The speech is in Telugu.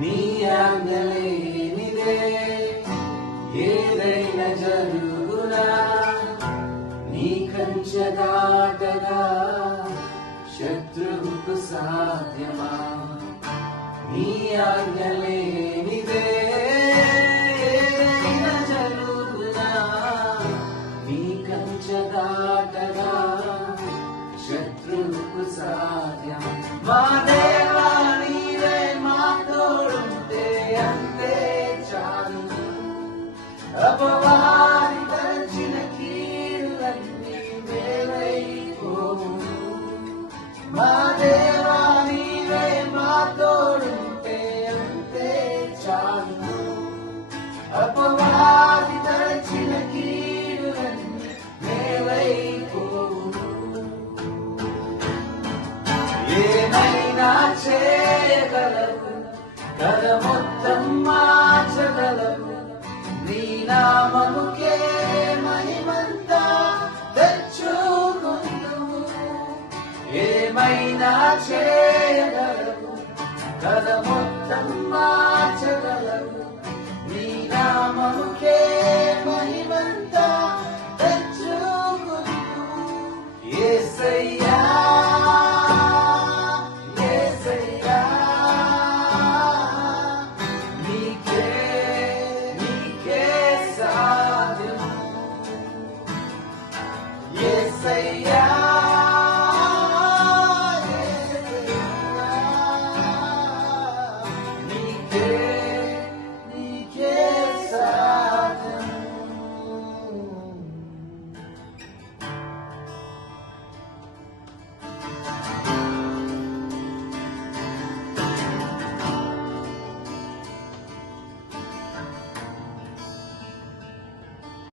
నీ ఆజ్ఞలేనిదే ఏదైనా జరుగునా, నీ కంచె దాటగా శత్రువుకు సాధ్యమా? నీ ఆజ్ఞలేనిదే ఏదైనా జరుగునా, నీ కంచె దాటగా శత్రువుకు సాధ్యం. మా దేవా నీవే మా తోడుంటే అంతే చాలు. అపవాది తలచిన కీడులన్నీ వేరైపోవును. మా దేవా నీవే మా తోడుంటే అంతే చాలు. అపవాది తలచిన కీడులన్నీ వేరైపోవును. ఏమైనా చేయగలవు, కథ మొత్తం మార్చగలవు. నీ నామముకే మహిమంతా తెచ్చుకుందువు. ఏమైనా చేయగలవు, కథ మొత్తం మార్చగలవు. నీ నామముకే